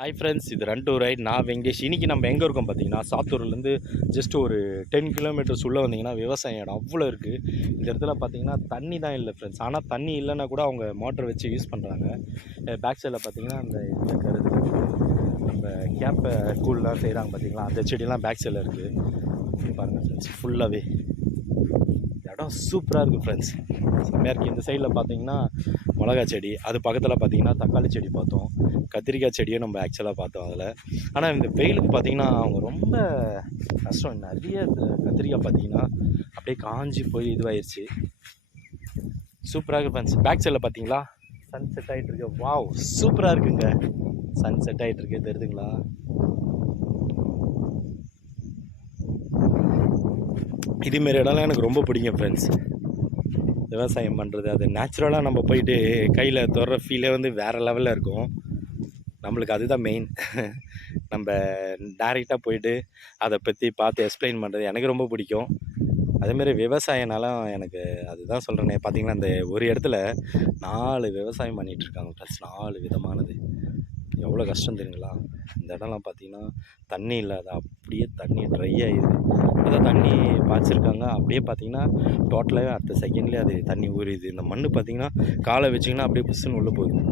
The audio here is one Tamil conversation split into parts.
ஹாய் ஃப்ரெண்ட்ஸ் இது ரெண்டு ரைட் நான் வெங்கடேஷ் இன்றைக்கி நம்ம எங்கே இருக்கோம் பார்த்தீங்கன்னா சாத்தூர்லேருந்து ஜஸ்ட் ஒரு டென் கிலோமீட்டர்ஸ் உள்ளே வந்தீங்கன்னா விவசாய இடம் அவ்வளோ இருக்குது இந்த இடத்துல பார்த்தீங்கன்னா தண்ணி தான் இல்லை ஃப்ரெண்ட்ஸ் ஆனால் தண்ணி இல்லைன்னா கூட அவங்க மோட்டர் வச்சு யூஸ் பண்ணுறாங்க பேக் சைடில் பார்த்தீங்கன்னா அந்த இந்த கருது நம்ம கேப்பை கூல்லாம் செய்கிறாங்க பார்த்தீங்களா? அந்த செடியெலாம் பேக் சைடில் இருக்குது பாருங்கள் ஃப்ரெண்ட்ஸ் ஃபுல்லாகவே இடம் சூப்பராக இருக்குது ஃப்ரெண்ட்ஸ் செம்மையாக இருக்குது இந்த சைடில் பார்த்தீங்கன்னா மிளகா செடி அது பக்கத்தில் பார்த்தீங்கன்னா தக்காளி செடி பார்த்தோம். கத்திரிக்காய் செடியும் நம்ம ஆக்சுவலாக பார்த்தோம் அதில். ஆனால் இந்த வெயிலுக்கு பார்த்தீங்கன்னா அவங்க ரொம்ப கஷ்டம். நிறைய கத்திரிக்காய் பார்த்தீங்கன்னா அப்படியே காஞ்சி போய் இதுவாயிருச்சு. சூப்பராக இருக்குது ஃப்ரெண்ட்ஸ் பேக் சைடில் பார்த்தீங்களா சன் செட் ஆகிட்டு இருக்கு. வாவ் சூப்பராக இருக்குங்க. சன் செட் ஆகிட்டு இருக்கு தெரியுதுங்களா? இதுமாரி இடம்லாம் எனக்கு ரொம்ப பிடிக்கும் ஃப்ரெண்ட்ஸ் விவசாயம் பண்ணுறது அது நேச்சுரலாக நம்ம போயிட்டு கையில் தொடுற ஃபீலே வந்து வேறு லெவலில் இருக்கும். நம்மளுக்கு அதுதான் மெயின் நம்ம டேரெக்டாக போயிட்டு அதை பற்றி பார்த்து எக்ஸ்பிளைன் பண்ணுறது எனக்கு ரொம்ப பிடிக்கும். அதேமாரி விவசாயனாலும் எனக்கு அதுதான் சொல்கிறேனே பார்த்தீங்கன்னா அந்த ஒரு இடத்துல நாலு விவசாயம் பண்ணிகிட்டு இருக்காங்க ப்ளஸ் நாலு விதமானது. எவ்வளோ கஷ்டம் தெரியுங்களா? இந்த இடம்லாம் பார்த்தீங்கன்னா தண்ணி இல்லாத அப்படியே தண்ணி ட்ரை ஆகிடுது அதான் தண்ணி பாய்ச்சிருக்காங்க. அப்படியே பார்த்தீங்கன்னா டோட்டலாகவே அடுத்த செகண்ட்லேயே அது தண்ணி ஊறிடுது. இந்த மண் பார்த்தீங்கன்னா காலை வச்சிங்கன்னா அப்படியே புஷ்ஷுன்னு உள்ளே போகுது.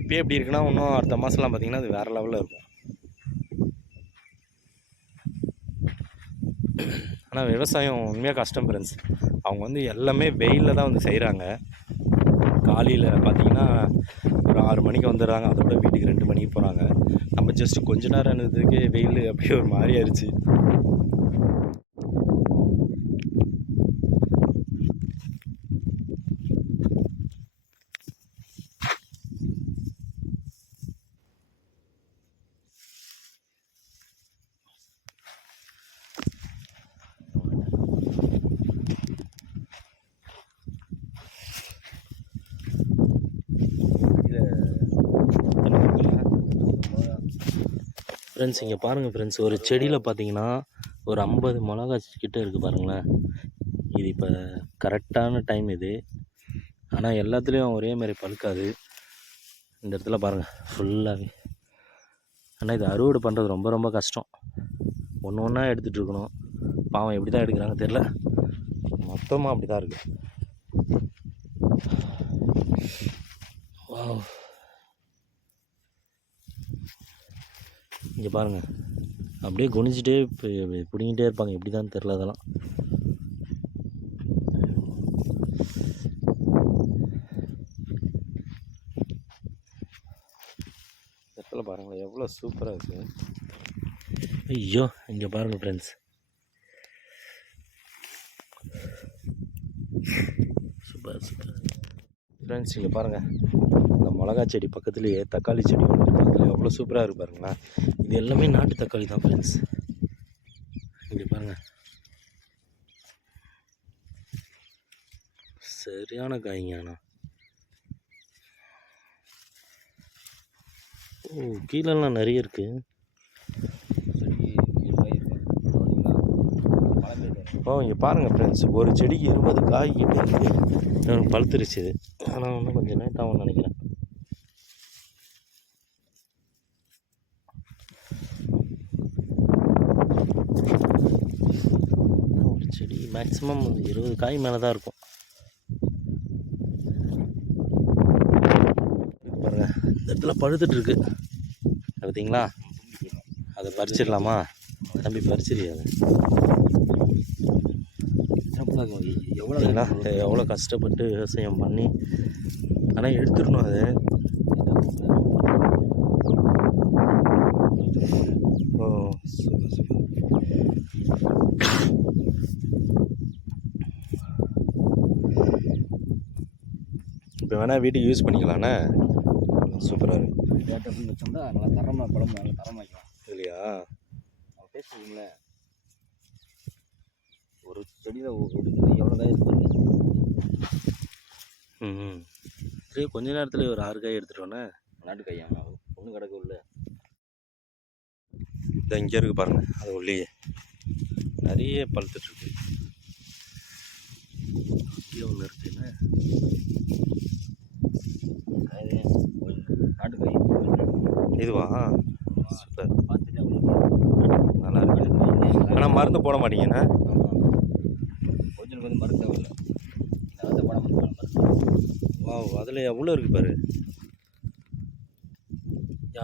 இப்போயே எப்படி இருக்குன்னா இன்னும் அடுத்த மாதம்லாம் பார்த்தீங்கன்னா அது வேறு லெவலில் இருக்கும். ஆனால் விவசாயம் உண்மையாக கஷ்டம் ஃப்ரெண்ட்ஸ் அவங்க வந்து எல்லாமே வெயிலில் தான் வந்து செய்கிறாங்க காலையில் பார்த்தீங்கன்னா ஒரு ஆறு மணிக்கு வந்துடுறாங்க. அதோட வீட்டுக்கு ரெண்டு மணிக்கு போகிறாங்க நம்ம ஜஸ்ட் கொஞ்ச நேரம் இருந்ததுக்கு வெயில் அப்படியே ஒரு மாதிரி ஆயிடுச்சு ஃப்ரெண்ட்ஸ் இங்கே பாருங்கள் ஃப்ரெண்ட்ஸ் ஒரு செடியில் பார்த்தீங்கன்னா ஒரு ஐம்பது மிளகா கிட்டே இருக்குது பாருங்களேன். இது இப்போ கரெக்டான டைம் இது. ஆனால் எல்லாத்துலேயும் ஒரே மாதிரி பழுக்காது. இந்த இடத்துல பாருங்கள் ஃபுல்லாகவே ஆனால் இது அறுவடை பண்ணுறது ரொம்ப ரொம்ப கஷ்டம். ஒன்று ஒன்றா எடுத்துகிட்டு இருக்கணும். பாவம் எப்படி தான் எடுக்கிறாங்க தெரில மொத்தமாக அப்படி தான் இருக்குது வாவ் இங்கே பாருங்கள் அப்படியே குனிஞ்சிட்டே இப்போ பிடிங்கிட்டே இருப்பாங்க. எப்படி தான் தெரில அதெல்லாம். இடத்துல பாருங்களேன். எவ்வளோ சூப்பராக இருக்குது ஐயோ இங்கே பாருங்கள் ஃப்ரெண்ட்ஸ் சூப்பர் சூப்பர் ஃப்ரெண்ட்ஸ் இங்கே பாருங்கள் மிளகா செடி பக்கத்துலேயே தக்காளி செடி ஒன்று பக்கத்தில் அவ்வளோ எவ்வளோ சூப்பராக இருக்கு பாருங்களேன் இது எல்லாமே நாட்டு தக்காளி தான் ஃப்ரெண்ட்ஸ் இங்கே பாருங்கள் சரியான காய்ங்க ஆனால் ஓ கீழெல்லாம் நிறைய இருக்குது ஓ இங்கே பாருங்கள் ஃப்ரெண்ட்ஸ் ஒரு செடிக்கு இருபது காய் கிட்ட இருக்குது பழுத்துருச்சு. ஆனால் இன்னும் கொஞ்சம் லேட் ஆகும்னு நினைக்கிறேன். செடி மேக்ஸிமம் இருபது காய் மேலே தான் இருக்கும் பாருங்க இந்த இடத்துல பழுத்துட்டு இருக்கு பார்த்தீங்களா அதை பறிச்சிடலாமா? தம்பி பறிச்சிரியா அதை எவ்வளோ எவ்வளோ கஷ்டப்பட்டு விவசாயம் பண்ணி ஆனால் எடுத்துடணும் அது ஓ சூப்பர் சூப்பர் வேணால் வீட்டுக்கு யூஸ் பண்ணிக்கலாண்ணே சூப்பராக இருக்கு. கேட்டப்பன்னு வச்சோம்னா நல்லா தரமாக பழம் நல்லா தரமாக்கலாம் இல்லையா? அவன் பேசுறீங்களே ஒரு செடியில் ஒரு எவ்வளோ காய் இருக்கு ம் சரி கொஞ்ச நேரத்தில் ஒரு ஆறு காய் எடுத்துட்டோன்னே நாட்டு கையா ஒன்றும் கிடக்கு உள்ள. இந்த இங்கே இருக்கு பாருங்க அது உள்ளேயே. நிறைய பழுத்துட்டு இருக்கு. இங்கே ஒன்று இருக்குன்னு இதுவா? சூப்பர். நல்லா இருக்கு. ஆனால் மருந்து போட மாட்டீங்கண்ணா கொஞ்சம் கொஞ்சம் மருந்து தேவையில்லை வா அதில் எவ்வளோ இருக்கு பாரு?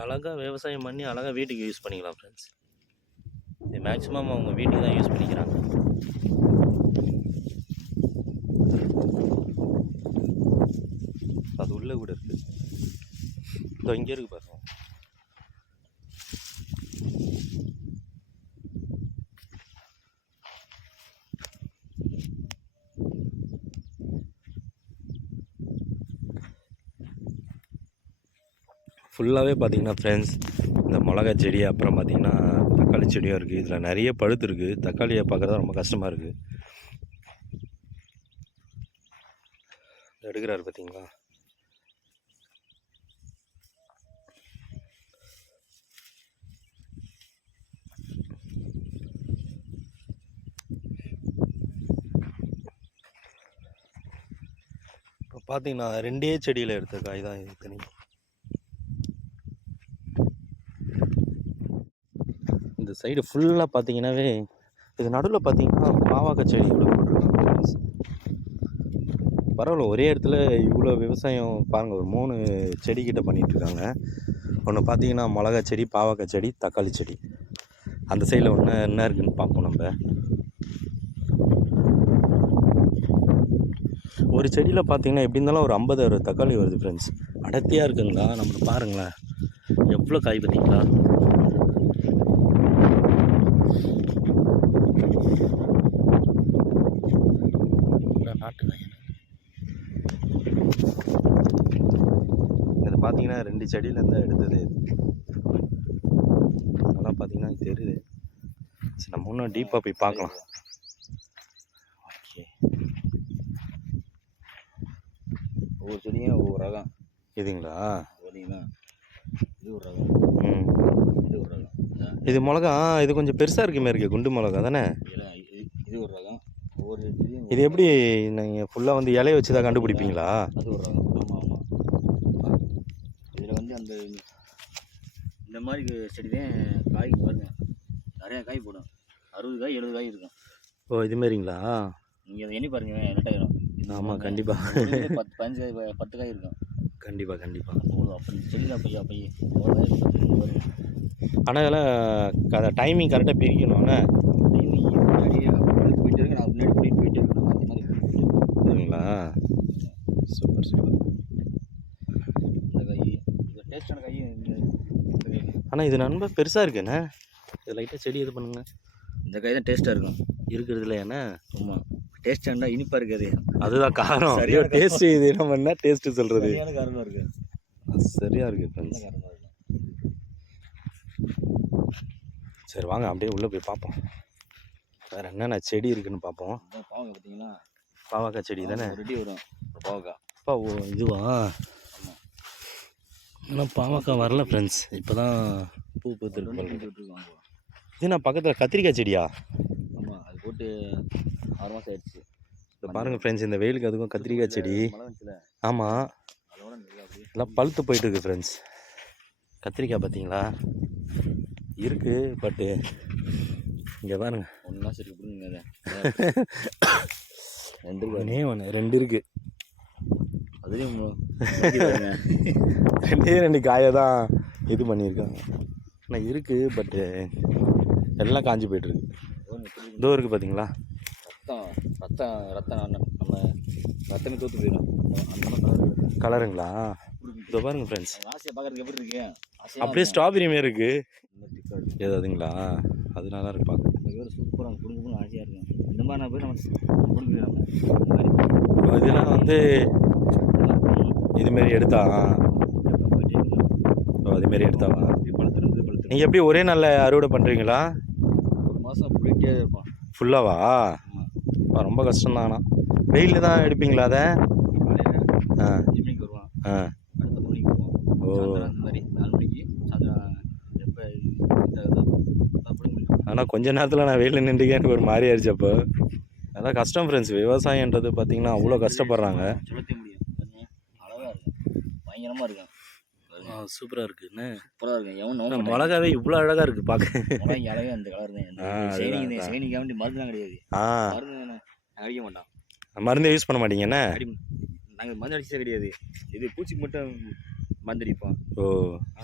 அழகாக விவசாயம் பண்ணி அழகாக வீட்டுக்கு யூஸ் பண்ணிக்கலாம் ஃப்ரெண்ட்ஸ் இது மேக்ஸிமம் அவங்க வீட்டுக்கு தான் யூஸ் பண்ணிக்கிறாங்க. அது கூட இருக்கு. இதோ இங்கே இருக்கு பாருங்க. ஃபுல்லாகவே பார்த்தீங்கன்னா ஃப்ரெண்ட்ஸ் இந்த மிளகா செடி அப்புறம் பார்த்தீங்கன்னா தக்காளி செடியும் இருக்குது இதில் நிறைய பழுத்து இருக்குது தக்காளியை பார்க்குறது ரொம்ப கஷ்டமாக இருக்குது எடுக்கிறாரு பார்த்தீங்களா பார்த்தீங்கன்னா ரெண்டே செடியில் எடுத்த காய் தான் இது தனி. இந்த சைடு ஃபுல்லாக பார்த்தீங்கன்னாவே இது நடுவில் பார்த்தீங்கன்னா பாவாக்காய் செடி இவ்வளோ போட்டிருக்காங்க. பரவாயில்ல ஒரே இடத்துல இவ்வளோ விவசாயம் பாருங்கள் ஒரு மூணு செடிக்கிட்ட பண்ணிகிட்ருக்காங்க ஒன்று பார்த்தீங்கன்னா மிளகா செடி பாவக்காய் செடி தக்காளி செடி. அந்த சைடில் ஒன்று என்ன இருக்குன்னு பார்ப்போம் நம்ம. ஒரு செடியில் பார்த்தீங்கன்னா எப்படி இருந்தாலும் ஒரு ஐம்பது அறுபது தக்காளி வருது ஃப்ரெண்ட்ஸ் அடர்த்தியாக இருக்குங்களா? நம்மளுக்கு பாருங்களேன். எவ்வளோ காய் பார்த்தீங்களா நாட்டு காய். இது பார்த்தீங்கன்னா ரெண்டு செடியிலேருந்து எடுத்தது. அதெல்லாம் பார்த்தீங்கன்னா தெரியுது. சரி நம்ம இன்னும் டீப்பாக போய் பார்க்கலாம். ஒவ்வொரு செடியும் ஒவ்வொரு ரகம். இதுங்களா? பார்த்தீங்கன்னா இது ஒரு ரகம். ம். இது ஒரு ரகம். இதா, மிளகா இது கொஞ்சம் பெருசாக இருக்குமே இருக்கு குண்டு மிளகா தானே? இது இது ஒரு ரகம். ஒவ்வொரு செடியும் இது எப்படி நீங்கள் ஃபுல்லாக வந்து இலைய வச்சு தான் கண்டுபிடிப்பீங்களா? அது ஒரு ரகம். ஆமாம் ஆமாம் இதில் வந்து அந்த இந்த மாதிரி செடி தான் காய் பாருங்க. நிறையா காய் போடும். அறுபது காய் எழுபது காய் இருக்கும். ஓ இது மாதிரிங்களா? நீங்கள் அதை எண்ணி பாருங்க ரெண்டாயிரம் ஆமாம் கண்டிப்பாக பத்து பதினஞ்சு பத்து காய் இருக்கும். கண்டிப்பாக கண்டிப்பாக செடியில் இருக்கும் பாருங்க ஆனால் இதெல்லாம் டைமிங் கரெக்டாக பிரிக்கணும்ண்ணே போயிட்டு இருக்கு. நான் முன்னாடி கூட்டிகிட்டு போயிட்டு இருக்கணும் அந்த மாதிரி போயிட்டு இருக்கு. இதுங்களா சூப்பர் சூப்பர். இந்த காய் இது டேஸ்டான காய். ஆனால் இது நண்பா பெருசாக இருக்குண்ணே. இது லைட்டாக செடி இது பண்ணுங்க. இந்த காய் தான் டேஸ்ட்டாக இருக்கும். இருக்கிறதுல என்ன? ஆமாம் டேஸ்டாண்டா இனிப்பாக இருக்காது. அதுதான் காரம் சரியான டேஸ்ட் இது நம்ம என்ன டேஸ்ட்டு சொல்கிறது சரியான காரமாக இருக்கு. சரியாக இருக்குது நல்ல ஃப்ரெண்ட்ஸ் சரி வாங்க அப்படியே உள்ளே போய் பார்ப்போம். வேறு என்னென்ன செடி இருக்குன்னு பார்ப்போம். பாவங்க பார்த்தீங்களா? பாவக்காய் செடி தானே? ரெடி வரும் பாவக்காய். அப்பா ஓ இதுவா? ஆனால் பாவக்காய் வரல ஃப்ரெண்ட்ஸ் இப்போ தான் பூ பூத்துருக்கு இது நான் பக்கத்தில் கத்திரிக்காய் செடியா? ஆமாம் அது போட்டு ஆறு மாதம் ஆயிடுச்சு. இப்போ பாருங்கள் ஃப்ரெண்ட்ஸ் இந்த வெயிலுக்கு அதுக்கும் கத்திரிக்காய் செடி. ஆமாம் எல்லாம் பழுத்து போயிட்டு இருக்கு ஃப்ரெண்ட்ஸ் கத்திரிக்காய் பார்த்தீங்களா இருக்குது பட்டு இங்கே பாருங்க. ஒன்றா சரி பிடிங்க அதை ரெண்டு ஒன்றே ஒன்று ரெண்டு இருக்குது அதுலேயும் ரெண்டே ரெண்டு காயை தான் இது பண்ணியிருக்காங்க. ஆனால் இருக்குது பட்டு எல்லாம் காஞ்சி போயிட்டுருக்கு இதோ இருக்குது பார்த்தீங்களா ரத்தம் ரத்தம் ரத்தம் நம்ம ரத்தமே தோற்று போயிடும். அந்த மாதிரி கலர் இருக்கு. கலருங்களா? இதோ பாருங்க ஃப்ரெண்ட்ஸ் ஆசையை பார்க்கறதுக்கு எப்படி இருக்கு? அப்படியே ஸ்ட்ராபெரி மாரி இருக்குது இந்த டிக்கெட் ஏது அதுங்களா? அது நல்லா இருக்கு பார்க்க சூப்பராக குடுங்க ஆசையாக இருக்கும். இந்த மாதிரி நான் போய் நம்ம மாதிரி இதெல்லாம் வந்து இதுமாரி எடுத்தா? ஓ, அதுமாரி எடுத்தாவா? நீங்கள் எப்படி ஒரே நாளில் அறுவடை பண்ணுறீங்களா ஒரு மாதம் போயிட்டே இருப்பான். ஃபுல்லாவா ரொம்ப கஷ்டம்தான். ஆனால் வெயிலில் தான் எடுப்பீங்களா அதை? ஆ. ஆ. ஓ. ஆனால் கொஞ்ச நேரத்தில் நான் வெயிலில் நின்றுக்க எனக்கு ஒரு மாதிரி ஆயிடுச்சு அப்போ. அதான் கஷ்டம் ஃப்ரெண்ட்ஸ் விவசாயன்றது பார்த்தீங்கன்னா அவ்வளோ கஷ்டப்படுறாங்க. அழகாக இருக்கும் பயங்கரமாக இருக்கும் சூப்பராக இருக்குண்ணே சூப்பராக இருக்கும் எவன். மிளகாவே இவ்வளோ அழகாக இருக்குது பார்க்க அழகே அந்த கலர் தான். சைனிங். சைனிங் வேண்டி மருந்துலாம் கிடையாது. ஆ. மருந்து அடிக்க மாட்டான். மருந்தே யூஸ் பண்ண மாட்டீங்கண்ணே நாங்கள் மருந்து அடிச்சதே கிடையாது. இது பூச்சிக்கு மட்டும் மருந்து அடிப்போம். Oh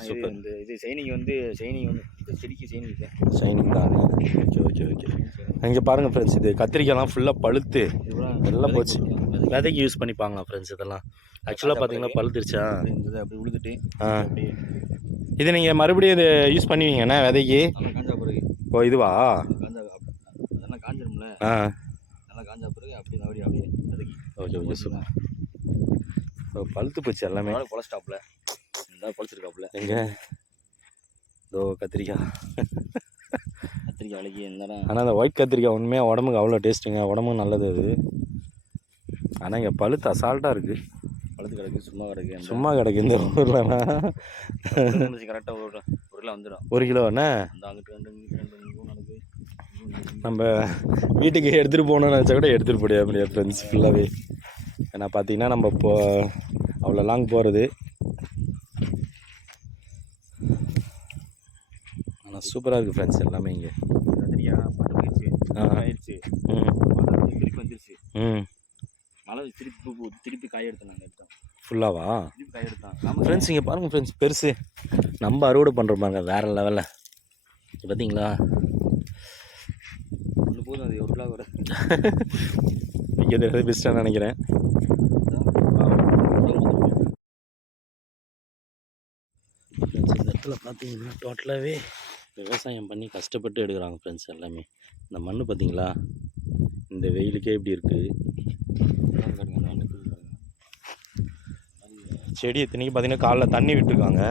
super. இந்த இது சைனிங் வந்து சைனிங் வந்து இந்த செடிக்கு சைனிங் ஷைனிங் தான். ஓகே ஓகே ஓகே இங்கே பாருங்கள் ஃப்ரெண்ட்ஸ் இது கத்திரிக்காய்லாம் ஃபுல்லாக பழுத்து எல்லாம் போச்சு. விதைக்கு யூஸ் பண்ணிப்பாங்களா ஃப்ரெண்ட்ஸ் இதெல்லாம்? ஆக்சுவலாக பார்த்தீங்கன்னா பழுத்துருச்சா? இந்த இதை அப்படி உழுதுட்டு ஆ. இது நீங்கள் மறுபடியும் இது யூஸ் பண்ணுவீங்கண்ணே விதைக்கு? நல்லா காஞ்சா பிறகு. ஓ இதுவா? காஞ்சா அதெல்லாம் காஞ்சிரும்ல? ஆ. நல்லா காஞ்சா பிறகு அப்படியே அப்படியே அப்படியே அதுக்கு ஓகே ஓகே சூப்பர். ஓ பழுத்து போச்சு எல்லாமே. பொலஸ்டாப்ல இந்த பொலச்சிருக்காப்புல எங்கே? இதோ கத்திரிக்காய். கத்திரிக்காய் அழகி இருந்தாலும் ஆனால் அந்த ஒயிட் கத்திரிக்காய் உண்மையாக உடம்புக்கு அவ்வளோ டேஸ்ட்டுங்க உடம்புக்கு நல்லது அது. ஆனால் இங்கே பழுத்து அசால்ட்டாக இருக்குது பழுத்து கிடக்கு சும்மா கிடக்கு சும்மா கிடக்கு இந்த ஊர்லண்ணா கரெக்டாக ஒரு ஒரு கிலோ வந்துடும். ஒரு கிலோண்ணே இங்கே நடக்கு நம்ம வீட்டுக்கு எடுத்துகிட்டு போகணும்னு நினச்சா கூட எடுத்துகிட்டு போடியா முடியாது ஃப்ரெண்ட்ஸ் ஃபுல்லாகவே ஏன்னா பார்த்தீங்கன்னா நம்ம இப்போ அவ்வளோ லாங் போகிறது ஆனால் சூப்பராக இருக்குது ஃப்ரெண்ட்ஸ் எல்லாமே இங்கே. ஆயிடுச்சு. ம். ம். மழை திருப்பி திருப்பி காய எடுத்தோம் நாங்கள் எடுத்தோம் ஃபுல்லாவா? திருப்பி காய எடுத்தோம் ஆமாம் ஃப்ரெண்ட்ஸ் இங்கே பாருங்கள் ஃப்ரெண்ட்ஸ் பெருசு. நம்ம அறுவடை பண்ணுற பாருங்க வேறு லெவலில் பார்த்தீங்களா ஒன்று போதும் அது ஒரு கிலோ வர. வைக்கிறது பெஸ்ட்டாக நினைக்கிறேன். இந்த இடத்துல பார்த்தீங்கன்னா டோட்டலாகவே விவசாயம் பண்ணி கஷ்டப்பட்டு எடுக்கிறாங்க ஃப்ரெண்ட்ஸ் எல்லாமே. இந்த மண் பார்த்தீங்களா இந்த வெயிலுக்கே இப்படி இருக்குது செடி இத்தனைக்கு பார்த்தீங்கன்னா காலைல தண்ணி விட்டுருக்காங்க.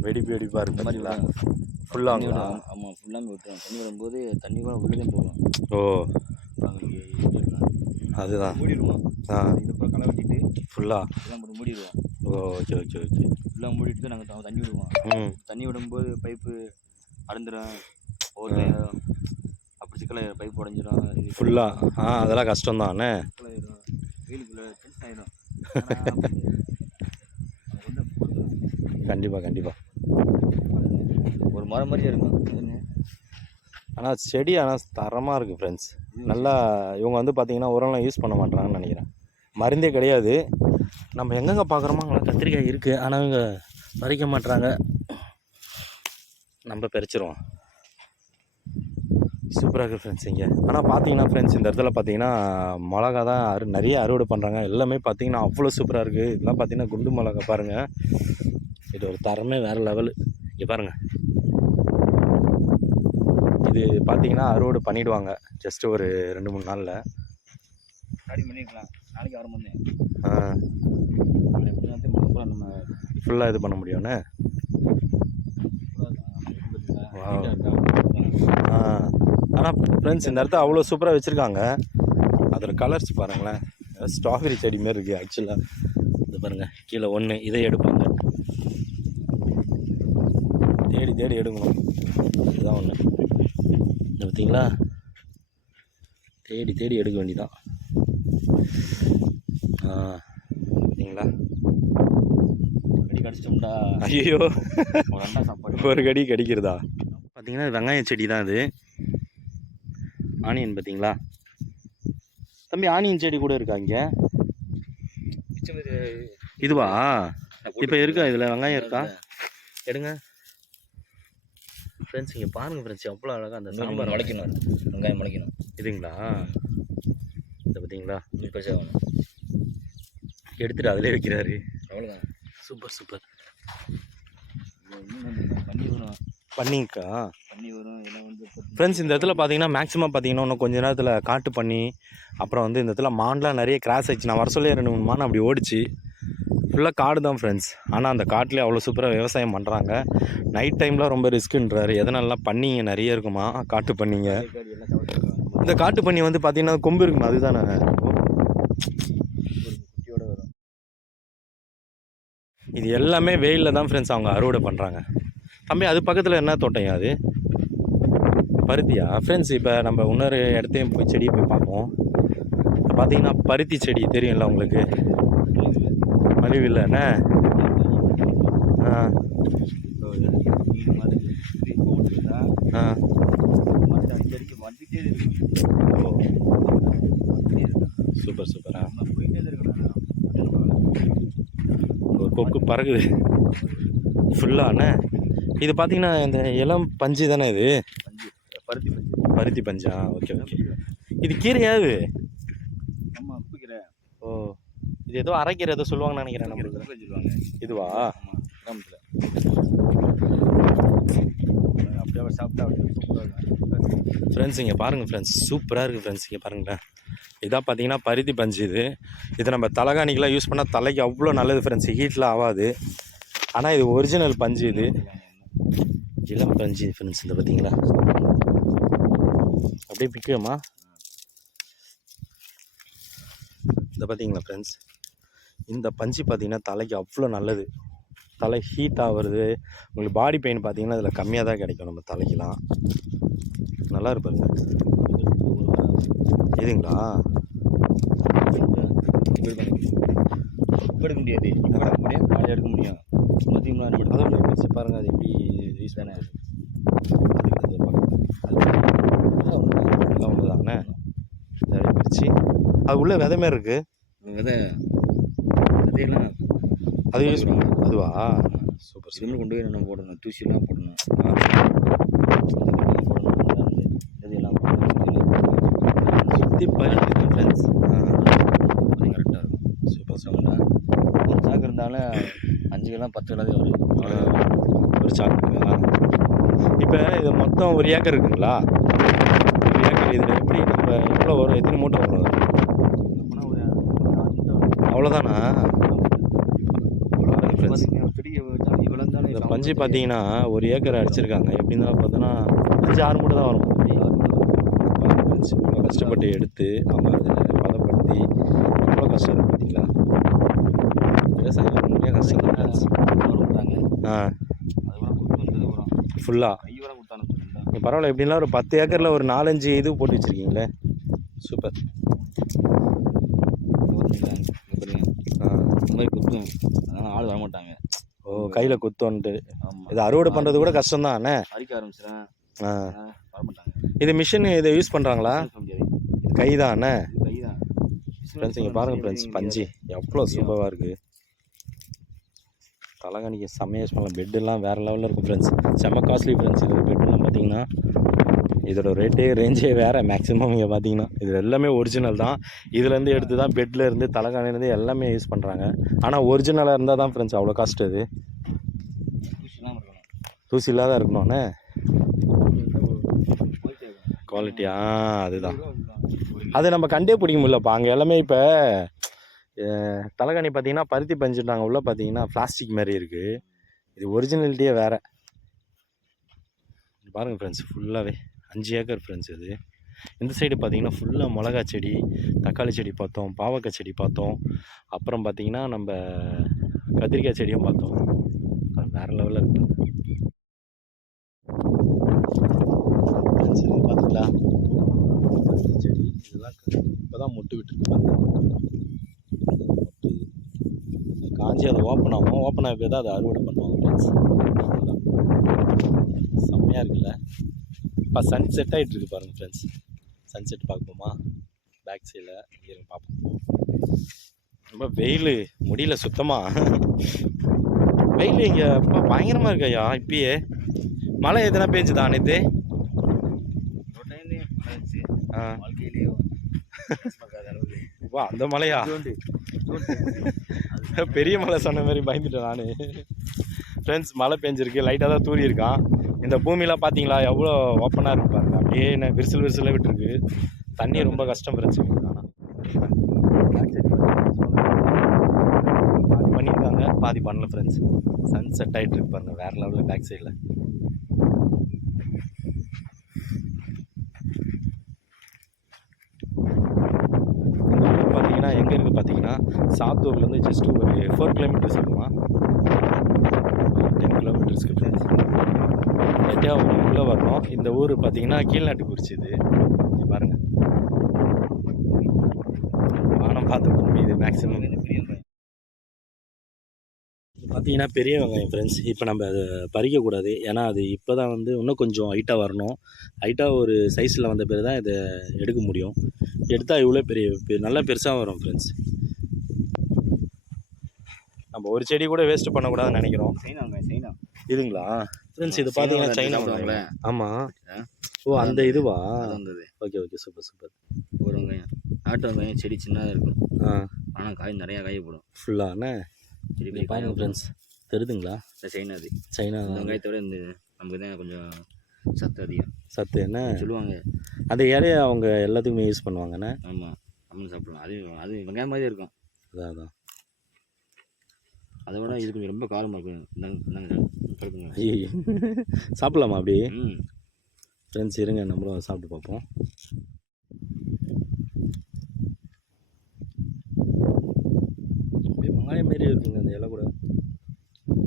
வெடிப்பு வெடிப்பாக இருக்கு பார்த்தீங்களா ஃபுல்லாக ஆமாம் ஃபுல்லாமே விட்டுரும். தண்ணி வரும்போது தண்ணி கூட உள்ளே போகும். ஓ. அதுதான். மூடிடுவோம். ஆ. இது அப்புறம் களை வெட்டிட்டு ஃபுல்லாக இதெல்லாம் போட்டு மூடிடுவோம். ஓ ஓகே ஓகே ஓகே ஃபுல்லாக மூடிட்டு நாங்கள் தண்ணி விடுவோம். ம். தண்ணி விடும்போது பைப்பு அடைஞ்சிரும் ஒரு அப்படி சிக்கல பைப் உடஞ்சிரும். இது ஃபுல்லாக ஆ அதெல்லாம் கஷ்டம் தானே கண்டிப்பாக கண்டிப்பாக ஒரு மரம் மாதிரியே இருக்கும். ஆனால் செடி ஆனால் தரமாக இருக்குது ஃப்ரெண்ட்ஸ் நல்லா இவங்க வந்து பார்த்தீங்கன்னா உரம்லாம் யூஸ் பண்ண மாட்டாங்கன்னு நினைக்கிறேன். மருந்தே கிடையாது. நம்ம எங்கெங்கே பார்க்குறோமோ அங்கே கத்திரிக்காய் இருக்குது ஆனால் இவங்க பறிக்க மாட்றாங்க. நம்ம பறிச்சிருவோம். சூப்பராக இருக்குது ஃப்ரெண்ட்ஸ் இங்கே. ஆனால் பார்த்தீங்கன்னா ஃப்ரெண்ட்ஸ் இந்த இடத்துல பார்த்தீங்கன்னா மிளகா தான் அறு நிறைய அறுவடை பண்ணுறாங்க எல்லாமே பார்த்தீங்கன்னா அவ்வளோ சூப்பராக இருக்குது இதெல்லாம் பார்த்தீங்கன்னா குண்டு மிளகா பாருங்கள் இது ஒரு தரமே வேறு லெவலு இங்கே பாருங்கள் இது பார்த்தீங்கன்னா அறுவடை பண்ணிடுவாங்க. ஜஸ்ட் ஒரு ரெண்டு மூணு நாளில். ஸ்டார்டிங் பண்ணிருக்கலாம். நாளைக்கு வர முடியும் ஆ. நம்ம ஃபுல்லாக இது பண்ண முடியும்ண்ணே. ஆ. ஆனால் ஃப்ரெண்ட்ஸ் இந்த இடத்த அவ்வளோ சூப்பராக வச்சுருக்காங்க. அதோட கலர்ஸ் பாருங்களேன். ஸ்ட்ராபெரி செடி மாரி இருக்குது ஆக்சுவலாக இது பாருங்கள் கீழே ஒன்று இதை எடுப்பாங்க. தேடி தேடி எடுக்கணும். இதுதான் ஒன்று இது பார்த்தீங்களா? தேடி தேடி எடுக்க வேண்டியதான் ஆ பார்த்தீங்களா? கடி கடிச்சிட்டோம்டா. ஐயோ ஒரு அண்டா சாப்பாடு ஒரு கடி கடிக்கிறதா? பார்த்தீங்கன்னா வெங்காய செடி தான் இது. ஆனியன் பார்த்தீங்களா? தம்பி ஆனியன் செடி கூட இருக்கா இங்கே? இதுவா? இப்போ இருக்கா? இதில் வெங்காயம் இருக்கா? எடுங்க. ஃப்ரெண்ட்ஸ் இங்கே பாருங்கள் ஃப்ரெண்ட்ஸ் எவ்வளோ அழகாக அந்த சாம்பார் முளைக்கணும். வெங்காயம் முளைக்கணும். இதுங்களா? இதை பார்த்தீங்களா? பெருசாக வேணும் எடுத்துட்டு அதிலே வைக்கிறாரு. அவ்வளோதான் சூப்பர் சூப்பர். பண்ணி வரும் பண்ணிங்கக்கா பண்ணி வரும் இதெல்லாம் வந்து இப்போ ஃப்ரெண்ட்ஸ் இந்த இடத்துல பார்த்தீங்கன்னா மேக்ஸிமம் பார்த்தீங்கன்னா இன்னும் கொஞ்ச நேரத்தில் காட்டு பண்ணி அப்புறம் வந்து இந்த இடத்துல மான்லாம் நிறைய கிராஸ் ஆயிடுச்சு. நான் வர சொல்லி ரெண்டு மூணு மான் அப்படி ஓடிச்சு. ஃபுல்லாக காடு தான் ஃப்ரெண்ட்ஸ் ஆனால் அந்த காட்டிலே அவ்வளோ சூப்பராக விவசாயம் பண்ணுறாங்க நைட் டைமில் ரொம்ப ரிஸ்க்குன்றாரு எதனாலலாம் பண்ணிங்க? நிறைய இருக்குமா? காட்டு பண்ணிங்க. இந்த காட்டு பண்ணி வந்து பார்த்தீங்கன்னா கொம்பு இருக்குமா? அதுதானே. இது எல்லாமே வெயிலில் தான் ஃப்ரெண்ட்ஸ் அவங்க அறுவடை பண்ணுறாங்க தம்பி அது பக்கத்தில் என்ன தோட்டம் அது? பருத்தியா? ஃப்ரெண்ட்ஸ் இப்போ நம்ம இன்னொரு இடத்தையும் போய் செடியை போய் பார்ப்போம். இப்போ பார்த்தீங்கன்னா பருத்தி செடி தெரியும்ல உங்களுக்கு? மலிவு இல்லைண்ணே ஆ. ஆ. சூப்பர் சூப்பரா? ஒரு கொக்கு பறகுது ஃபுல்லாண்ணே இது பார்த்தீங்கன்னா இந்த இளம் பஞ்சு தானே இது? பருத்தி பஞ்சு? Okay okay. இது கீரையாது ஓ இது ஏதோ அரைக்கீரை ஏதோ சொல்லுவாங்கன்னு நினைக்கிறேன் நம்மளுக்கு இதுவா? ஆமாம் கிராமத்தில். அப்படியே சாப்பிட்டா ஃப்ரெண்ட்ஸ் இங்கே பாருங்கள் ஃப்ரெண்ட்ஸ் சூப்பராக இருக்குது ஃப்ரெண்ட்ஸ் இங்கே பாருங்களேன். இதான் பார்த்தீங்கன்னா பருத்தி பஞ்சு இது. இது நம்ம தலைகாணிக்கெலாம் யூஸ் பண்ணால் தலைக்கு அவ்வளோ நல்லது ஃப்ரெண்ட்ஸ் ஹீட்லாம் ஆகாது ஆனால் இது ஒரிஜினல் பஞ்சு இது. இளம் பஞ்சு ஃப்ரெண்ட்ஸ் இந்த பார்த்தீங்களா அப்படியே பிக்குமா இந்த பார்த்தீங்களா ஃப்ரெண்ட்ஸ் இந்த பஞ்சு பார்த்தீங்கன்னா தலைக்கு அவ்வளோ நல்லது. தலை ஹீட் ஆகுறது உங்களுக்கு பாடி பெயின் பார்த்தீங்கன்னா இதில் கம்மியாக தான் கிடைக்கும் நம்ம தலைக்கெலாம் நல்லா இருப்பாருங்க இதுங்களா எடுக்க முடியாது. எடுக்க முடியும் காலையில் எடுக்க முடியும் மதியம் அதை எடுக்க ஒன்று வச்சு பாருங்கள் அது எப்படி யூஸ் தானே எல்லாம் ஒன்று தானே அதை பிரித்து அது உள்ள விதை மாதிரி இருக்குது விதை விதையெல்லாம் அது யூஸ் அதுவா? சூப்பர் இதுமாதிரி கொண்டு போய் நம்ம போடணும் தூசியெல்லாம் போடணும். விதையெல்லாம் சுற்றி பறிக்குது ஃப்ரெண்ட்ஸ் அது கரெக்டாக இருக்கும். சூப்பர் சொன்னா ஒரு சாக்கு இருந்தாலும் அஞ்சு கிலோ பத்து கிலோ வரும். ஒரு சாக்குங்களா இப்போ இது மொத்தம் ஒரு ஏக்கர் இருக்குங்களா? இதில் எப்படி நம்ம எவ்வளோ வரும்? எத்தனை மூட்டை வரும். அவ்வளோதானா? இந்த பஞ்சு பார்த்தீங்கன்னா ஒரு ஏக்கர் அடிச்சிருக்காங்க. எப்படின்னா பார்த்தோன்னா அஞ்சு ஆறு மூட்டை தான் வரும். இவ்வளோ கஷ்டப்பட்டு எடுத்து அவங்க அதில் பதப்படுத்தி எவ்வளோ கஷ்டம் இருக்கு பார்த்தீங்களா? விவசாயம் கஷ்டம். ஆ. ஃபுல்லாக கை வர கொடுத்தானு நீங்கள் பரவாயில்ல எப்படின்னா ஒரு பத்து ஏக்கரில் ஒரு நாலஞ்சு இது போட்டு வச்சுருக்கீங்களே? சூப்பர். இந்த மாதிரி குத்தும். அதனால் ஆள் வரமாட்டாங்க. ஓ கையில் குத்தோன்ட்டு. இது அறுவடை பண்ணுறது கூட கஷ்டம் தான் அண்ணே அரிக்க ஆரம்பிச்சிடறேன். ஆ. வரமாட்டாங்க. இது மிஷின் இதை யூஸ் பண்ணுறாங்களா இது கை தான் அண்ணே இது கை தான் ஃப்ரெண்ட்ஸ் இங்கே பாருங்கள் ஃப்ரெண்ட்ஸ் பஞ்சு. எவ்வளோ சூப்பராக இருக்குது தலைகாணிக்கு செம்மையாக யூஸ் பண்ணலாம் பெட்டெல்லாம் வேறு லெவலில் இருக்குது ஃப்ரெண்ட்ஸ் செம்ம காஸ்ட்லி ஃப்ரெண்ட்ஸ் இதோட பெட்டெல்லாம் பார்த்தீங்கன்னா இதோட ரேட்டே ரேஞ்சே வேறு மேக்ஸிமம் இங்கே பார்த்தீங்கன்னா இது எல்லாமே ஒரிஜினல் தான். இதுலேருந்து எடுத்து தான் பெட்டில் இருந்து தலைகாணிலேருந்து எல்லாமே யூஸ் பண்ணுறாங்க ஆனால் ஒரிஜினலாக இருந்தால் தான் ஃப்ரெண்ட்ஸ் அவ்வளோ காஸ்ட் அது. தூசி இல்லாத இருக்கணும்ண்ணே குவாலிட்டியா அதுதான். அது நம்ம கண்டே பிடிக்க முடியலப்பா. அங்கே எல்லாமே இப்போ தலைகாணி பார்த்தீங்கன்னா பருத்தி பஞ்சுட்டாங்க உள்ள பார்த்தீங்கன்னா பிளாஸ்டிக் மாதிரி இருக்குது இது ஒரிஜினாலிட்டியே வேறு. பாருங்கள் ஃப்ரெண்ட்ஸ் ஃபுல்லாகவே அஞ்சு ஏக்கர் ஃப்ரெண்ட்ஸ் இது. இந்த சைடு பார்த்திங்கன்னா ஃபுல்லாக மிளகா செடி தக்காளி செடி பார்த்தோம் பாவக்காய் செடி பார்த்தோம். அப்புறம் பார்த்திங்கன்னா நம்ம கத்திரிக்காய் செடியும் பார்த்தோம். அது வேறு லெவலில் இருக்கு. Friends, செடி இதெல்லாம் இப்போ தான் முட்டு விட்டுருக்கு. காஞ்சி அதை ஓப்பன் ஆகும். ஓப்பன் ஆகி தான் அதை அறுவடை பண்ணுவாங்க ஃப்ரெண்ட்ஸ் செம்மையாக இருக்குல்ல? இப்போ சன் செட் ஆகிட்டு இருக்கு பாருங்கள் ஃப்ரெண்ட்ஸ் சன் செட் பார்ப்போமா? பேக் சைடில் இங்கே இருக்கு பார்ப்போம். ரொம்ப வெயில். முடியல சுத்தமாக வெயில் இங்கே அப்பா பயங்கரமாக இருக்கையா இப்பயே. மழை எதுனா பெஞ்சுதா நேற்று ஆ. வா அந்த மழையா? பெரிய மலை சொன்ன மாதிரி பயந்துட்டேன் நான். ஃப்ரெண்ட்ஸ் மழை பெஞ்சிருக்கு. லைட்டாக தான் தூரி இருக்கான் இந்த பூமிலாம் பார்த்தீங்களா எவ்வளோ ஓப்பனாக இருக்கு பாருங்க. அப்படியே என்ன விரிசல் விரிசலாக விட்டுருக்கு. தண்ணி ரொம்ப கஷ்டம் ஃப்ரெண்ட்ஸ் பாதி பண்ணியிருக்காங்க. பாதி பண்ணல ஃப்ரெண்ட்ஸ் சன் செட் ஆகிட்டு இருக்கு வேறு லெவலில் பேக் சைடில் பார்த்தீங்கன்னா எங்கே இருக்குது பார்த்தீங்கன்னா சாத்தூர்லேருந்து ஜஸ்ட் ஒரு ஃபோர் கிலோமீட்டர்ஸ் இருக்குமா? டென் கிலோமீட்டர்ஸ் கிட்ட. எட்டியாவது உள்ளே வரணும். இந்த ஊர் பார்த்தீங்கன்னா கீழ்நாட்டுக்குறிச்சி இது. பாருங்கள் வானம் பார்த்து முடியுது மேக்ஸிமம் பார்த்தீங்கன்னா பெரிய வெங்காயம் ஃப்ரெண்ட்ஸ் இப்போ நம்ம அதை பறிக்கக்கூடாது. ஏன்னா அது இப்போ தான் வந்து இன்னும் கொஞ்சம் ஹைட்டாக வரணும். ஹைட்டாக ஒரு சைஸில் வந்த பிறகு தான் இதை எடுக்க முடியும். எடுத்தால் இவ்வளோ பெரிய நல்லா பெருசாக வரும் ஃப்ரெண்ட்ஸ் நம்ம ஒரு செடி கூட வேஸ்ட் பண்ணக்கூடாதுன்னு நினைக்கிறோம். சைனா வெங்காயம் சைனா. இதுங்களா? ஃப்ரெண்ட்ஸ் இது பார்த்தீங்கன்னா சைனா ஆமாம் ஆ. ஓ அந்த இதுவா? வந்தது. Okay okay super super. ஒரு வெங்காயம். நாட்டு வெங்காயம் செடி சின்னதாக இருக்கும். ஆ. ஆனால் காய் நிறையா காய் போடும். ஃபுல்லாண்ணே செடி பாருங்க ஃப்ரெண்ட்ஸ் தெரியுதுங்களா சைனா அது. சைனா வெங்காயத்தோட இந்த நமக்கு தான் கொஞ்சம் சத்து அதிகம். சத்து என்ன? சொல்லுவாங்க. அந்த இலைய அவங்க எல்லாத்துக்குமே யூஸ் பண்ணுவாங்கண்ணே ஆமாம் நம்மளும் சாப்பிடலாம். அது அது வெங்காயம் மாதிரி இருக்கும். அதான் அதான். அதை விட இது கொஞ்சம் ரொம்ப காரமாக இருக்கும். ஐயோ சாப்பிட்லாமா அப்படி? ஃப்ரெண்ட்ஸ் இருங்க. நம்மளும் சாப்பிட்டு பார்ப்போம். அப்படியே வெங்காயம் மாரி இருக்குங்க அந்த இலை கூட.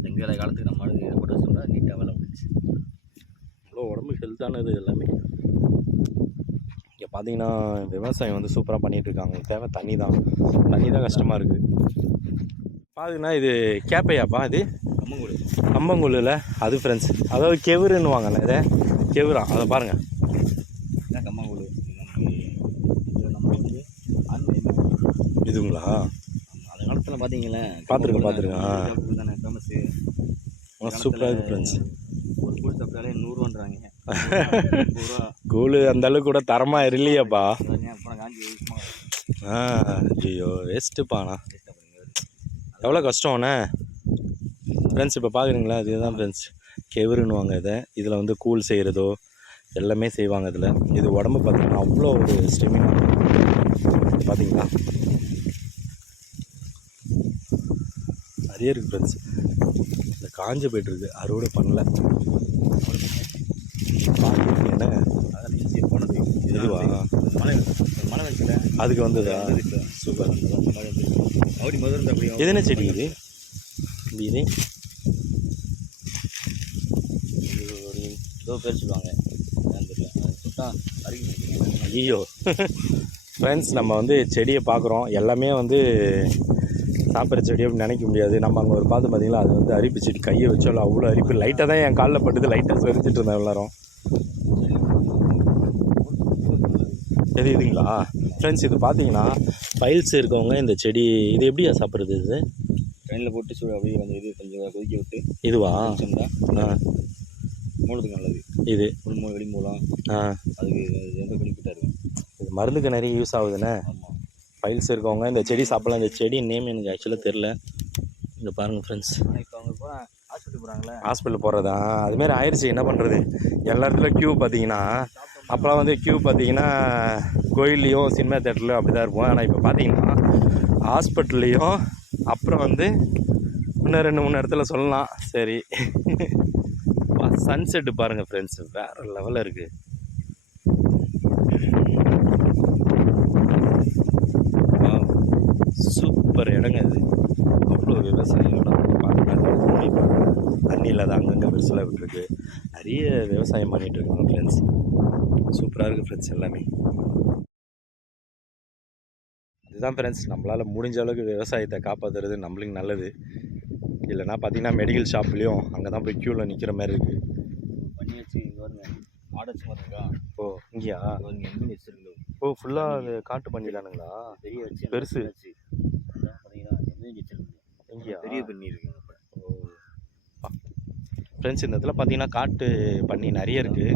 எங்களை காலத்துக்கு நம்ம அழுகு இதை போட்டு வச்சோம்னா நீட்டாக வேலை முடிச்சு அவ்வளோ உடம்பு ஹெல்த்தானது எல்லாமே. இங்கே பார்த்தீங்கன்னா விவசாயம் வந்து சூப்பராக உங்களுக்கு தேவை தண்ணி தான். தண்ணி தான் கஷ்டமாக இருக்குது பாருங்கண்ணா இது கேப்பையாப்பா இது கம்மங்கூடு கம்பங்குள்ளில் அது ஃப்ரெண்ட்ஸ் அதாவது கெவுருன்னுவாங்கண்ணே இதை. கெவுரா. அதை பாருங்கள் ஆண்மை இதுங்களா? அந்த காலத்தில் பார்த்தீங்களே பார்த்துருக்கேன், பார்த்துருக்கேன். ஆ. தானே ஃபேமஸு சூப்பராக இருக்குது ஃப்ரெண்ட்ஸ் ஒரு கூழ் சாப்பிட்டாலே நூறுரூவான்றாங்க நூறு ரூபா கூழ் அந்த அளவுக்கு கூட தரமாக இல்லையாப்பா. ஆ ஐயோ வேஸ்ட்டுப்பாண்ணா எவ்வளோ கஷ்டம்ண்ணே ஃப்ரெண்ட்ஸ் இப்போ பார்க்குறீங்களா இதுதான் ஃப்ரெண்ட்ஸ் கெவுருன்னுவாங்க இதை. இதில் வந்து கூழ் செய்கிறதோ எல்லாமே செய்வாங்க இதில். இது உடம்பு பார்த்தீங்கன்னா அவ்வளோ ஒரு ஸ்டெமினா பார்த்தீங்களா நிறைய இருக்குது ஃப்ரெண்ட்ஸ் இந்த காஞ்சு போயிட்டுருக்கு அறுவடை பண்ணல என்ன அதான் ஈஸியாக போனது இதுவா மழை வைக்கல அதுக்கு வந்ததா? சூப்பர் அப்படி இருந்து அப்படி எது என்ன செடி இது? இது? இது இது ஒரு ஏதோ பேர் சொல்லுவாங்க. ஐயோ. ஃப்ரெண்ட்ஸ் நம்ம வந்து செடியை பார்க்குறோம். எல்லாமே வந்து சாப்பிட்ற செடி அப்படின்னு நினைக்க முடியாது. நம்ம அங்கே ஒரு பார்த்து பார்த்தீங்களா? அது வந்து அரிப்பு செடி. கையை வச்சாலும் அவ்வளோ அரிப்பு. லைட்டாக தான் என் காலில் பட்டுது லைட்டாக செரிச்சிட்டு இருந்தேன் எல்லாரும். எது இதுங்களா ஃப்ரெண்ட்ஸ் இது பார்த்தீங்கன்னா பைல்ஸ் இருக்கவங்க இந்த செடி இது எப்படியா சாப்பிட்றது இது? ட்ரெயினில் போட்டு சூடு அப்படியே வந்து இது கொஞ்சம் கொதிக்க விட்டு இதுவா? ஆ. மூலத்துக்கு நல்லது. இது. உள்மூலம் வெளிமூலம் ஆ. அதுக்கு வந்து பெனிஃபிட்டாக இருக்கும் இது மருந்துக்கு நிறைய யூஸ் ஆகுதுண்ணே. ஆமாம் பைல்ஸ் இருக்கவங்க இந்த செடி சாப்பிடலாம். இந்த செடி நேம் எனக்கு ஆக்சுவலாக தெரில இங்கே பாருங்கள் ஃப்ரெண்ட்ஸ் இப்போ அவங்க ஹாஸ்பிட்டல் போகிறாங்களே ஹாஸ்பிட்டல் போகிறதா அதுமாரி ஆயிடுச்சு. என்ன பண்ணுறது எல்லா இடத்துலையும் க்யூ பார்த்தீங்கன்னா அப்போலாம் வந்து க்யூ பார்த்தீங்கன்னா கோயில்லையும் சினிமா தேட்டர்லையும் அப்படி தான் இருப்போம். ஆனால் இப்போ பார்த்தீங்கன்னா ஹாஸ்பிட்டல்லையும் அப்புறம் வந்து இன்னும் ரெண்டு மூணு இடத்துல சொல்லலாம். சரி. சன்செட்டு பாருங்கள் ஃப்ரெண்ட்ஸ் வேறு லெவலில் இருக்குது சூப்பர் இடங்க இது. அவ்வளோ விவசாய தண்ணியில் பாருங்க தண்ணி பாருங்க. அங்கங்கே விரிசலாக விட்டுருக்கு. நிறைய விவசாயம் பண்ணிகிட்டு இருக்காங்க ஃப்ரெண்ட்ஸ் சூப்பராக இருக்குது ஃப்ரெண்ட்ஸ் எல்லாமே. இதுதான் ஃப்ரெண்ட்ஸ் நம்மளால் முடிஞ்ச அளவுக்கு விவசாயத்தை காப்பாற்றுறது நம்மளுக்கு நல்லது. இல்லைன்னா பார்த்தீங்கன்னா மெடிக்கல் ஷாப்லேயும் அங்கே தான் போய் க்யூவில் நிற்கிற மாதிரி இருக்குது பண்ணி வச்சு இங்கே வருங்க. வச்சு இருக்கா ஓ இங்கேயா? ஓ ஃபுல்லாக அது காட்டு பண்ணி தானுங்களா பெரிய வச்சு பெருசு. எங்கேயா பெரிய பண்ணி இருக்குங்க ஃப்ரெண்ட்ஸ் இந்த இடத்துல பார்த்தீங்கன்னா காட்டு பண்ணி நிறைய இருக்குது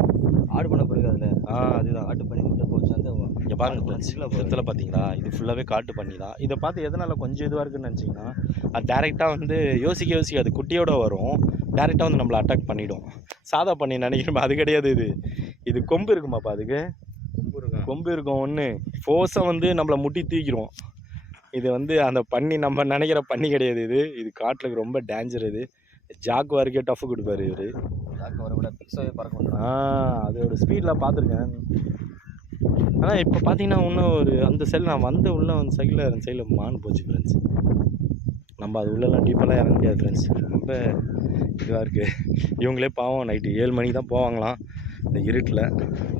ஆடு பண்ண பிறகு அதில் ஆ அதுதான். ஆட்டு பண்ணி முட்டை போச்சு அந்த இங்கே பாருங்க ஃப்ரெண்ட்ஸ் இடத்துல பார்த்தீங்களா இது ஃபுல்லாகவே காட்டு பண்ணி தான். இதை பார்த்து எதனால் கொஞ்சம் இதுவாக இருக்குன்னு நினச்சிங்கன்னா அது டேரெக்டாக வந்து யோசிக்க யோசிக்க அது குட்டியோட வரும். டேரெக்டாக வந்து நம்மளை அட்டாக் பண்ணிடும். சாதா பண்ணி நினைக்கிறோம்? அது கிடையாது இது. இது கொம்பு இருக்குமாப்பா அதுக்கு? கொம்பு இருக்கும் கொம்பு இருக்கும். ஒன்று ஃபோர்ஸாக வந்து நம்மளை முட்டி தூக்கிடும் இது வந்து அந்த பண்ணி நம்ம நினைக்கிற பண்ணி கிடையாது இது. இது காட்டில் ரொம்ப டேஞ்சர் இது. ஜாக் வரைக்கும் டஃப் கொடுப்பாரு இவர். பறக்க வர விட பெருசாகவே பறக்க மாட்டோம் ஆ அதோட ஸ்பீடில் பார்த்துருக்கேன் ஆனால் இப்போ பார்த்தீங்கன்னா இன்னும் ஒரு அந்த சைடில் நான் வந்த உள்ள அந்த சைடில் அந்த சைடில் மான் போச்சு ஃப்ரெண்ட்ஸ் நம்ம அது உள்ளெல்லாம் டீப்பெல்லாம் இறங்க முடியாது ஃப்ரெண்ட்ஸ் ரொம்ப இதாக இருக்குது இவங்களே பாவம் நைட்டு ஏழு மணிக்கு தான் போவாங்களாம். இந்த இருட்டில்.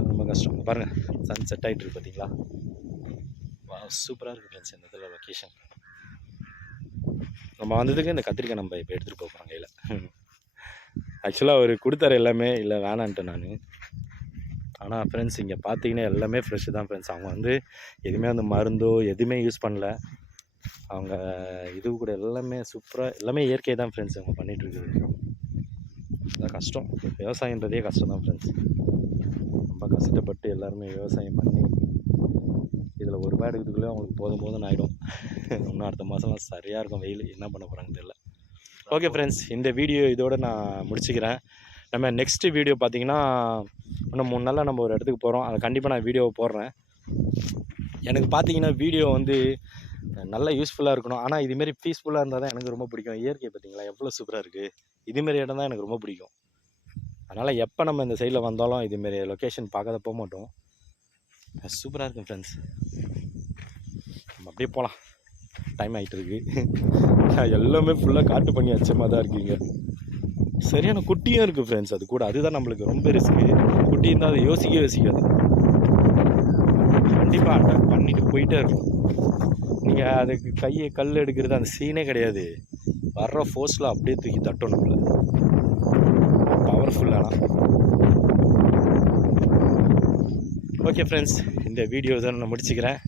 ரொம்ப கஷ்டம். பாருங்கள் சன் செட் ஆகிட்டு இருக்கு பார்த்தீங்களா வா சூப்பராக இருக்குது ஃப்ரெண்ட்ஸ் இந்த இதில் லொக்கேஷன் நம்ம வந்ததுக்கு இந்த கத்திரிக்காய் நம்ம இப்போ எடுத்துகிட்டு போக போகிறோம் கையில். ஆக்சுவலாக அவர் கொடுத்தாரு எல்லாமே. இல்லை வேணான்ட்டேன் நான். ஆனால் ஃப்ரெண்ட்ஸ் இங்கே பார்த்தீங்கன்னா எல்லாமே ஃப்ரெஷ்ஷு தான் ஃப்ரெண்ட்ஸ் அவங்க வந்து எதுவுமே அந்த மருந்தோ எதுவுமே யூஸ் பண்ணல. அவங்க இது கூட எல்லாமே சூப்பராக எல்லாமே இயற்கை தான் ஃப்ரெண்ட்ஸ் அவங்க பண்ணிகிட்ருக்குது அதான் கஷ்டம். விவசாயன்றதே கஷ்டம் தான் ஃப்ரெண்ட்ஸ் ரொம்ப கஷ்டப்பட்டு எல்லாருமே விவசாயம் பண்ணி இதில் ஒரு ரூபாய் எடுக்கிறதுக்குள்ளே அவங்களுக்கு போதும் போதும் ஆகிடும் இன்னும் அடுத்த மாதம்லாம் சரியாக இருக்கும். வெயில் என்ன பண்ண போகிறாங்கன்னு தெரியல. ஓகே ஃப்ரெண்ட்ஸ் இந்த வீடியோ இதோட நான் முடிச்சுக்கிறேன். நம்ம நெக்ஸ்ட் வீடியோ பார்த்தீங்கன்னா இன்னும் மூணு நாளில் நம்ம ஒரு இடத்துக்கு போகிறோம் அதை கண்டிப்பாக நான் வீடியோவை போடுறேன். எனக்கு பார்த்தீங்கன்னா வீடியோ வந்து நல்லா யூஸ்ஃபுல்லாக இருக்கணும். ஆனால் இதுமாரி பீஸ்ஃபுல்லாக இருந்தால் தான் எனக்கு ரொம்ப பிடிக்கும். இயற்கை பார்த்தீங்களா? எவ்வளோ சூப்பராக இருக்குது இதுமாரி இடம் தான் எனக்கு ரொம்ப பிடிக்கும். அதனால் எப்போ நம்ம இந்த சைடில் வந்தாலும் இதுமாரி லொக்கேஷன் பார்க்காத போக மாட்டோம். சூப்பராக இருக்கும் ஃப்ரெண்ட்ஸ் நம்ம அப்படியே போகலாம் டைம் ஆகிட்டு இருக்கு எல்லாமே ஃபுல்லாக காட்டு பண்ணி அச்சமாக தான் இருக்கீங்க. சரியான குட்டியும் இருக்குது ஃப்ரெண்ட்ஸ் அது கூட அதுதான் நம்மளுக்கு ரொம்ப ரிஸ்க்கு குட்டி இருந்தால் அதை யோசிக்க யோசிக்காது. கண்டிப்பாக அட்டாக் பண்ணிட்டு போயிட்டே இருக்கும் நீங்கள் அதுக்கு கையை கல் எடுக்கிறது அந்த சீனே கிடையாது. வர்ற ஃபோர்ஸில் அப்படியே தூக்கி தட்டணும் நம்மள. பவர்ஃபுல்லானா ஓகே ஃப்ரெண்ட்ஸ் இந்த வீடியோ தான் நான் முடிச்சுக்கிறேன்.